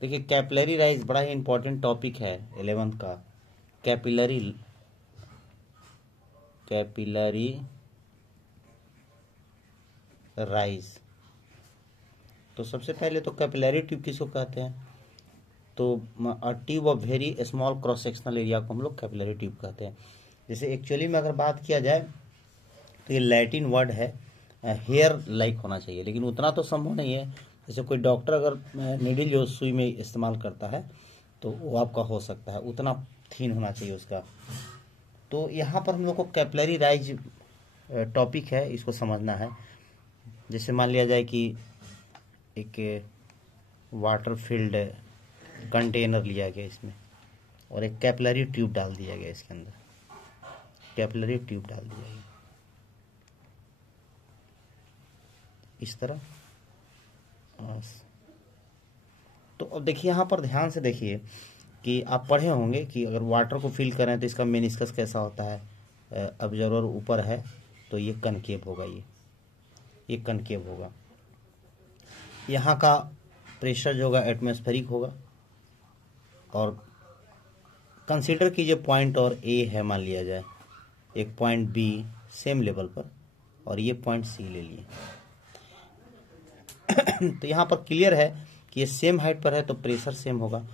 देखिए capillary rise बड़ा ही important topic है 11th का। Capillary rise. तो सबसे पहले तो कैपिलरी ट्यूब किसको कहते हैं? तो tube of very small cross sectional area को हम लोग कैपिलरी ट्यूब कहते हैं। जैसे एक्चुअली में अगर बात किया जाए तो ये लैटिन वर्ड है, हेयर लाइक होना चाहिए, लेकिन उतना तो संभव नहीं है। जैसे कोई डॉक्टर अगर नीडल जो सुई में इस्तेमाल करता है तो वो आपका हो सकता है, उतना थीन होना चाहिए उसका। तो यहाँ पर हम लोग को कैपिलरी राइज टॉपिक है, इसको समझना है। जैसे मान लिया जाए कि एक वाटर फील्ड कंटेनर लिया गया इसमें और एक कैपिलरी ट्यूब डाल दिया गया इसके अंदर, कैपिलरी ट्यूब डाल दिया गया इस तरह। तो अब देखिए यहाँ पर ध्यान से देखिए कि आप पढ़े होंगे कि अगर वाटर को फिल करें तो इसका मेनिस्कस कैसा होता है। ऑब्जर्वर ऊपर है तो ये कनकेव होगा, ये कनकेव होगा। यहाँ का प्रेशर जो होगा एटमॉस्फेरिक होगा। और कंसीडर कीजिए पॉइंट और ए है, मान लिया जाए एक पॉइंट बी सेम लेवल पर और ये पॉइंट सी ले लिए। तो यहाँ पर क्लियर है कि ये सेम हाइट पर है तो प्रेशर सेम होगा।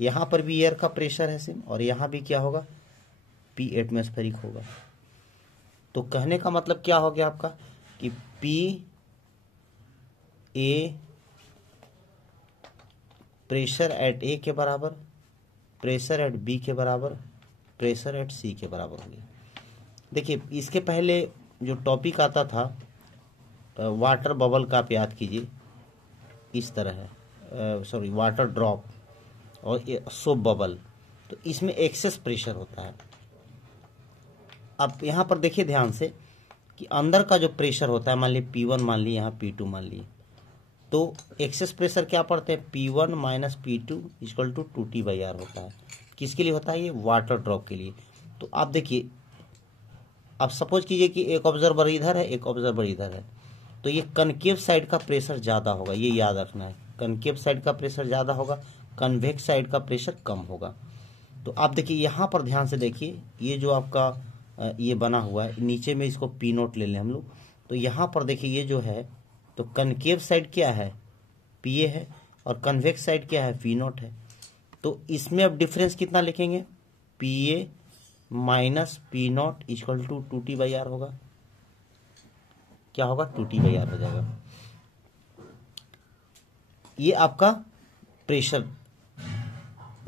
यहाँ पर भी एयर का प्रेशर है सेम और यहाँ भी क्या होगा, पी एटमॉस्फेरिक होगा। तो कहने का मतलब क्या हो गया आपका कि पी ए प्रेशर एट ए के बराबर, प्रेशर एट बी के बराबर, प्रेशर एट सी के बराबर हो गया। देखिए इसके पहले जो टॉपिक आता था वाटर बबल का, आप याद कीजिए इस तरह है, सॉरी वाटर ड्रॉप और सोप बबल, तो इसमें एक्सेस प्रेशर होता है। अब यहाँ पर देखिए ध्यान से कि अंदर का जो प्रेशर होता है, मान लीजिए P1 मान लीजिए, यहाँ P2 मान लीजिए, तो एक्सेस प्रेशर क्या पढ़ते हैं, P1 minus P2 equal to 2T/R होता है। किसके लिए होता है ये, वाटर ड्रॉप के लिए। तो आप देखिए, आप सपोज कीजिए कि एक ऑब्जर्वर इधर है, एक ऑब्जर्वर इधर है, तो ये कनकेव साइड का प्रेशर ज़्यादा होगा, ये याद रखना है। कनकेव साइड का प्रेशर ज़्यादा होगा, कन्वेक्स साइड का प्रेशर कम होगा। तो आप देखिए यहाँ पर ध्यान से देखिए, ये जो आपका ये बना हुआ है नीचे में, इसको पी नोट ले लें हम लोग। तो यहाँ पर देखिए ये जो है, तो कनकेव साइड क्या है, पी ए है, और कन्वेक्स साइड क्या है, पी नोट है। तो इसमें अब डिफरेंस कितना लिखेंगे, P A minus P naught equal to 2T/R होगा। क्या होगा, 2T/R हो जाएगा। ये आपका प्रेशर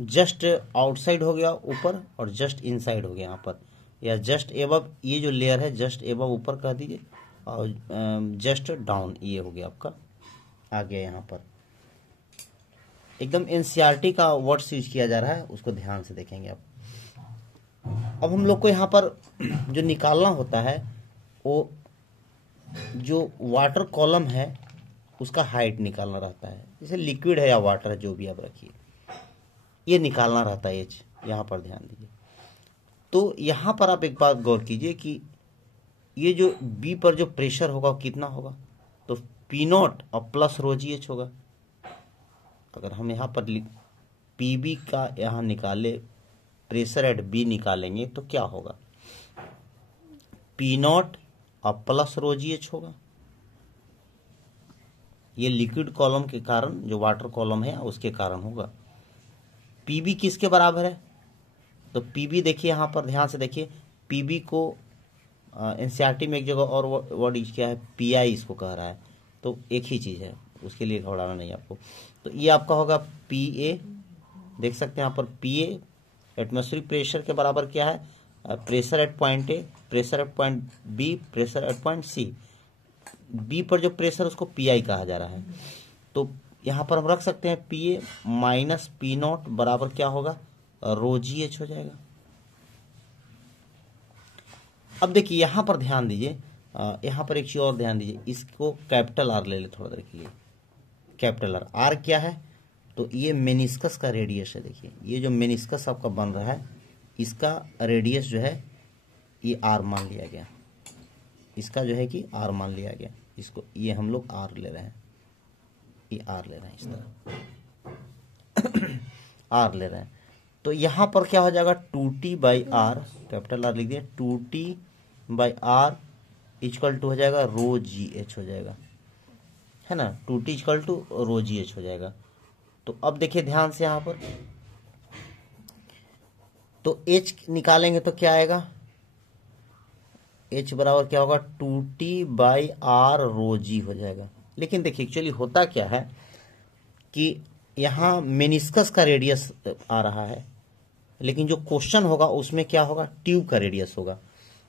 जस्ट आउटसाइड हो गया ऊपर और जस्ट इनसाइड हो गया यहाँ पर, या जस्ट एबव, ये जो लेयर है जस्ट एबव ऊपर कह दीजिए और जस्ट डाउन ये हो गया आपका, आ गया यहाँ पर। एकदम एनसीईआरटी का वर्ड्स यूज किया जा रहा है, उसको ध्यान से देखेंगे आप। अब हम लोग को यहाँ पर जो निकालना होता है वो जो वाटर कॉलम है उसका हाइट निकालना रहता है। जैसे लिक्विड है या वाटर है, जो भी आप रखिए, ये निकालना रहता है एच। यहाँ पर ध्यान दीजिए। तो यहाँ पर आप एक बात गौर कीजिए कि ये जो बी पर जो प्रेशर होगा वो कितना होगा, तो पी नॉट और प्लस रो जी एच होगा। अगर हम यहाँ पर पी बी का यहाँ निकाले, प्रेशर एट बी निकालेंगे तो क्या होगा, पी नॉट और प्लस रो जी एच होगा। ये लिक्विड कॉलम के कारण, जो वाटर कॉलम है उसके कारण होगा। पीबी किसके बराबर है, तो पीबी देखिए यहाँ पर ध्यान से देखिए, पीबी को एनसीईआरटी में एक जगह और वर्ड यूज किया है, पीआई इसको कह रहा है, तो एक ही चीज़ है, उसके लिए घबराना नहीं आपको। तो ये आपका होगा पी ए, देख सकते हैं यहाँ पर पी ए एटमॉस्फेरिक प्रेशर के बराबर क्या है, pressure at point A, pressure at point B, pressure at point C. B पर जो प्रेशर उसको पीआई कहा जा रहा है। तो यहाँ पर हम रख सकते हैं P A minus P not बराबर क्या होगा, रो जी एच हो जाएगा। अब देखिए यहाँ पर ध्यान दीजिए, यहाँ पर एक चीज और ध्यान दीजिए, इसको कैपिटल आर ले ले थोड़ा देर के लिए। कैपिटल आर, आर क्या है, तो ये मेनिस्कस का रेडियस है। देखिए ये जो मेनिस्कस आपका बन रहा है, इसका रेडियस जो है ये आर मान लिया गया, इसका जो है कि आर मान लिया गया, इसको ये हम लोग आर ले रहे हैं, ये आर ले रहे हैं इस तरह। आर ले रहे हैं, तो यहाँ पर क्या हो जाएगा 2t by are, capital R लिख दिया, 2t by are equal to हो जाएगा रो जी एच हो जाएगा, है ना, 2t equal to rho g h हो जाएगा। तो अब देखिए ध्यान से यहाँ पर, तो h निकालेंगे तो क्या आएगा, h बराबर क्या होगा 2t बाई आर रो जी हो जाएगा। लेकिन देखिए एक्चुअली होता क्या है कि यहाँ मेनिस्कस का रेडियस आ रहा है, लेकिन जो क्वेश्चन होगा उसमें क्या होगा, ट्यूब का रेडियस होगा।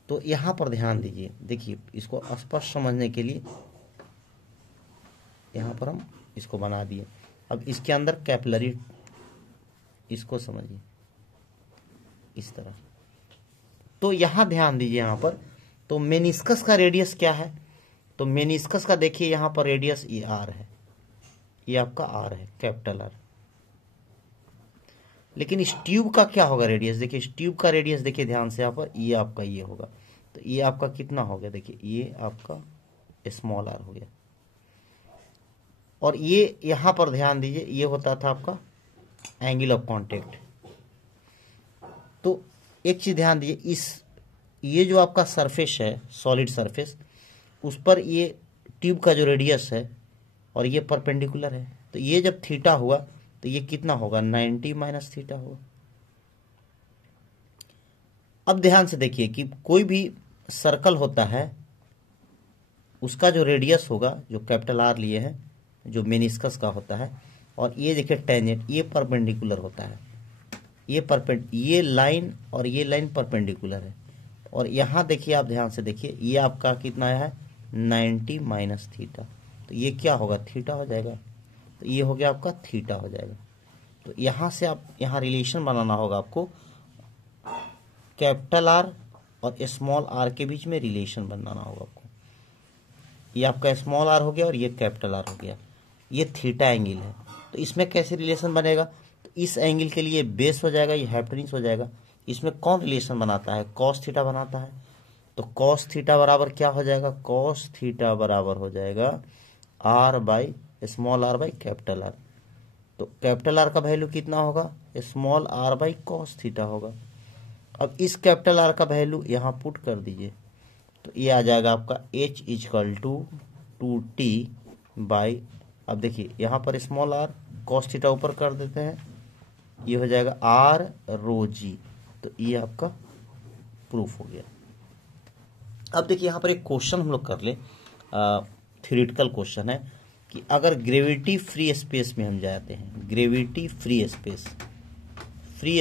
तो यहाँ पर ध्यान दीजिए, देखिए इसको स्पष्ट समझने के लिए यहाँ पर हम इसको बना दिए। अब इसके अंदर कैपिलरी, इसको समझिए इस तरह। तो यहाँ ध्यान दीजिए यहाँ पर, तो मेनिस्कस का रेडियस क्या है, तो मेनिस्कस का देखिए यहाँ पर रेडियस ये आर है, ये आपका आर है, कैपिटल आर। लेकिन इस ट्यूब का क्या होगा रेडियस, देखिए इस ट्यूब का रेडियस देखिए ध्यान से यहाँ पर, ये आपका ये होगा, तो ये आपका कितना हो गया, देखिए ये आपका स्मॉल आर हो गया। और ये यहाँ पर ध्यान दीजिए, ये होता था आपका एंगल ऑफ कांटेक्ट। तो एक चीज ध्यान दीजिए, इस ये जो आपका सरफेस है सॉलिड सरफेस, उस पर ये ट्यूब का जो रेडियस है और ये परपेंडिकुलर है, तो ये जब थीटा हुआ तो ये कितना होगा 90 माइनस थीटा होगा। अब ध्यान से देखिए कि कोई भी सर्कल होता है उसका जो रेडियस होगा, जो कैपिटल आर लिए हैं, जो मेनिस्कस का होता है, और ये देखिए टेंजेंट, ये परपेंडिकुलर होता है, ये लाइन और ये लाइन परपेंडिकुलर है। और यहाँ देखिए आप ध्यान से देखिए, ये आपका कितना है 90 माइनस थीटा, तो ये क्या होगा थीटा हो जाएगा, तो ये हो गया आपका थीटा हो जाएगा। तो यहाँ से आप यहाँ रिलेशन बनाना होगा आपको, कैपिटल आर और स्मॉल आर के बीच में रिलेशन बनाना होगा आपको। ये आपका स्मॉल आर हो गया और ये कैपिटल आर हो गया, ये थीटा एंगल है। तो इसमें कैसे रिलेशन बनेगा, तो इस एंगल के लिए बेस हो जाएगा, ये हाइपोटेन्यूज हो जाएगा। इसमें कौन रिलेशन बनाता है, कॉस थीटा बनाता है। तो कॉस थीटा बराबर क्या हो जाएगा, कॉस थीटा बराबर हो जाएगा R by small r by capital R. तो कैपिटल आर का वैल्यू कितना होगा, small r by cos theta होगा। अब इस कैपिटल आर का वैल्यू यहाँ पुट कर दीजिए, तो ये आ जाएगा आपका h equal to 2t by, अब देखिए यहाँ पर स्मॉल आर कॉस थीटा ऊपर कर देते हैं, ये हो जाएगा आर रो जी। तो ये आपका प्रूफ हो गया। अब देखिए यहाँ पर एक क्वेश्चन हम लोग कर ले, थ्योरेटिकल क्वेश्चन है कि अगर ग्रेविटी फ्री स्पेस में हम जाते हैं, ग्रेविटी फ्री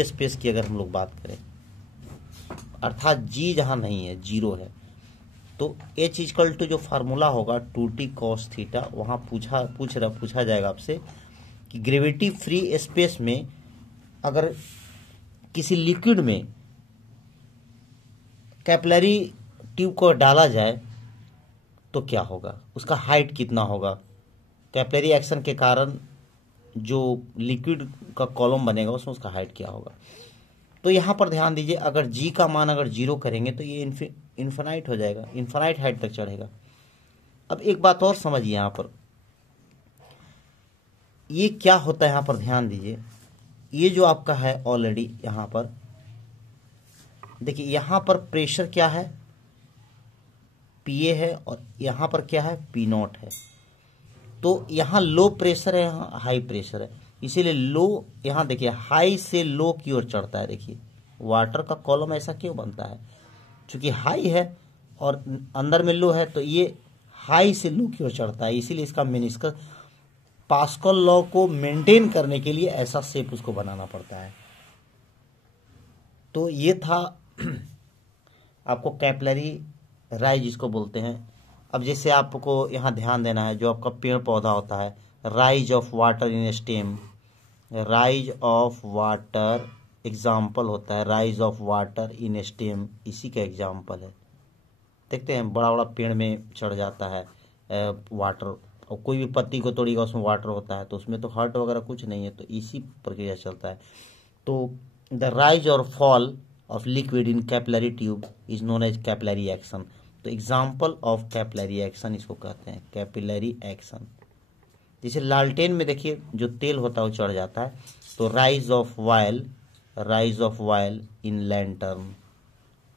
स्पेस की अगर हम लोग बात करें, अर्थात जी जहां नहीं है, जीरो है, तो h इक्वल टू जो फार्मूला होगा 2t cos थीटा, वहां पूछा जाएगा आपसे कि ग्रेविटी फ्री स्पेस में अगर किसी लिक्विड में कैपिलरी ट्यूब को डाला जाए तो क्या होगा, उसका हाइट कितना होगा, कैपिलरी एक्शन के कारण जो लिक्विड का कॉलम बनेगा उसमें उसका हाइट क्या होगा। तो यहाँ पर ध्यान दीजिए, अगर जी का मान अगर जीरो करेंगे तो ये इन्फिनाइट हो जाएगा, इन्फिनाइट हाइट तक चढ़ेगा। अब एक बात और समझिए, यहाँ पर ये क्या होता है, यहाँ पर ध्यान दीजिए, ये जो आपका है ऑलरेडी यहाँ पर देखिए, यहाँ पर प्रेशर क्या है PA है और यहाँ पर क्या है P0 है। तो यहाँ लो प्रेशर है, यहाँ हाई प्रेशर है, इसीलिए लो, यहाँ देखिए हाई से लो की ओर चढ़ता है। देखिए वाटर का कॉलम ऐसा क्यों बनता है, चूंकि हाई है और अंदर में लो है, तो ये हाई से लो की ओर चढ़ता है, इसीलिए इसका मेनिस्कस पास्कल लॉ को मेंटेन करने के लिए ऐसा शेप उसको बनाना पड़ता है। तो ये था आपको कैपिलरी राइज जिसको बोलते हैं। अब जैसे आपको यहाँ ध्यान देना है, जो आपका पेड़ पौधा होता है, rise of water in stem, rise of water example होता है, rise of water in stem इसी का एग्जाम्पल है। देखते हैं बड़ा बड़ा पेड़ में चढ़ जाता है वाटर, और कोई भी पत्ती को तोड़ेगा उसमें वाटर होता है, तो उसमें तो हर्ट वगैरह कुछ नहीं है, तो इसी प्रक्रिया चलता है। तो द राइज और fall of liquid in capillary tube is known as capillary action. तो एग्जाम्पल ऑफ कैपिलरी एक्शन इसको कहते हैं, कैपिलरी एक्शन। जैसे लालटेन में देखिए जो तेल होता है वो चढ़ जाता है, तो rise of oil in lantern,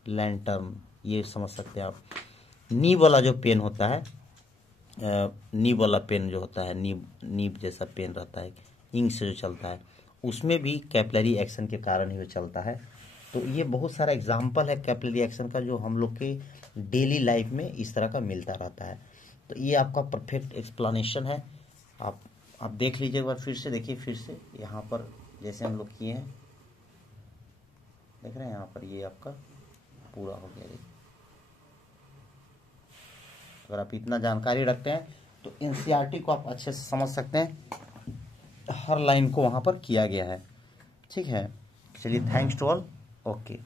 lantern ये समझ सकते हैं आप। नीब वाला जो पेन होता है, नीब वाला पेन जो होता है, नीब जैसा पेन रहता है, इंक से जो चलता है, उसमें भी कैपिलरी एक्शन के कारण ही वो चलता है। तो ये बहुत सारा एग्जाम्पल है कैपिलरी एक्शन का जो हम लोग के डेली लाइफ में इस तरह का मिलता रहता है। तो ये आपका परफेक्ट एक्सप्लेनेशन है। आप देख लीजिए एक बार फिर से, देखिए फिर से यहाँ पर जैसे हम लोग किए हैं, देख रहे हैं यहाँ पर ये आपका पूरा हो गया। अगर आप इतना जानकारी रखते हैं तो एनसीईआरटी को आप अच्छे से समझ सकते हैं, हर लाइन को वहाँ पर किया गया है। ठीक है, चलिए थैंक्स टू ऑल, ओके।